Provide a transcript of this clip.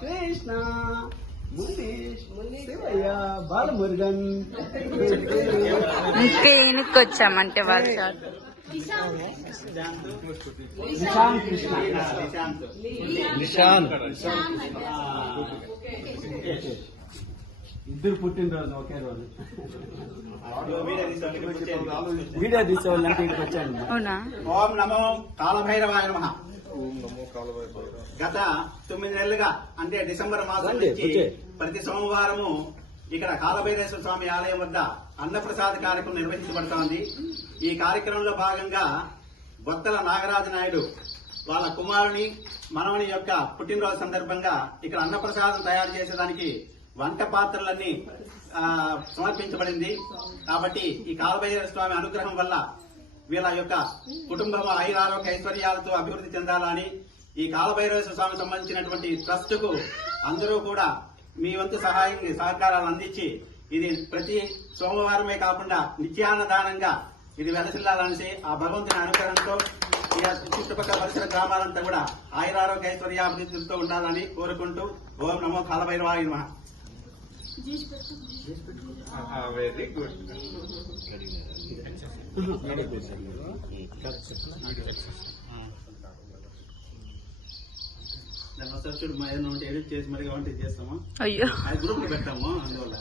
కృష్ణ శివయ్య బాలమురుగన్ ఇంకా ఎనుకొచ్చామంటే వాళ్ళు ఇద్దరు పుట్టినరోజు ఒకే రోజు వీడియో తీసేవాళ్ళంటే ఇక్కడికి వచ్చాను. ఓం నమో కాలభైరవాయ నమః. గత 9 నెలలుగా అంటే డిసెంబర్ మాసం నుంచి ప్రతి సోమవారము ఇక్కడ కాలభైరేశ్వర స్వామి ఆలయం వద్ద అన్నప్రసాద కార్యక్రమం నిర్వహించబడుతోంది. ఈ కార్యక్రమంలో భాగంగా బొత్తల నాగరాజు నాయుడు వాళ్ళ కుమారుని మనవని యొక్క పుట్టినరోజు సందర్భంగా ఇక్కడ అన్నప్రసాదం తయారు చేసేదానికి వంట పాత్రలన్నీ సమర్పించబడింది. కాబట్టి ఈ కాలభైరవ స్వామి అనుగ్రహం వల్ల వీళ్ళ యొక్క కుటుంబం ఆయురారోగ్య ఐశ్వర్యాలతో అభివృద్ధి చెందాలని ఈ కాలభైరవేశ్వర స్వామి సంబంధించినటువంటి ట్రస్ట్ కు అందరూ కూడా మీ వంతు సహకారాలు అందించి ఇది ప్రతి సోమవారమే కాకుండా నిత్యాన్నదానంగా ఇది వెలసిల్లాలనేసి ఆ భగవంతుని అనుగ్రహంతో ఈ చుట్టుపక్కల పరిసర గ్రామాలంతా కూడా ఆయురారోగ్య ఐశ్వర్యాభివృద్ధితో ఉండాలని కోరుకుంటూ ఓం నమో కాలభైరవాయ నమః. Very good. దాని ఒకసారి చూడు, ఏదైనా ఉంటే ఎడిట్ చేసి మరి వంట చేస్తాము. అయ్యో అది గ్రూప్ లో పెట్టాము అందువల్ల.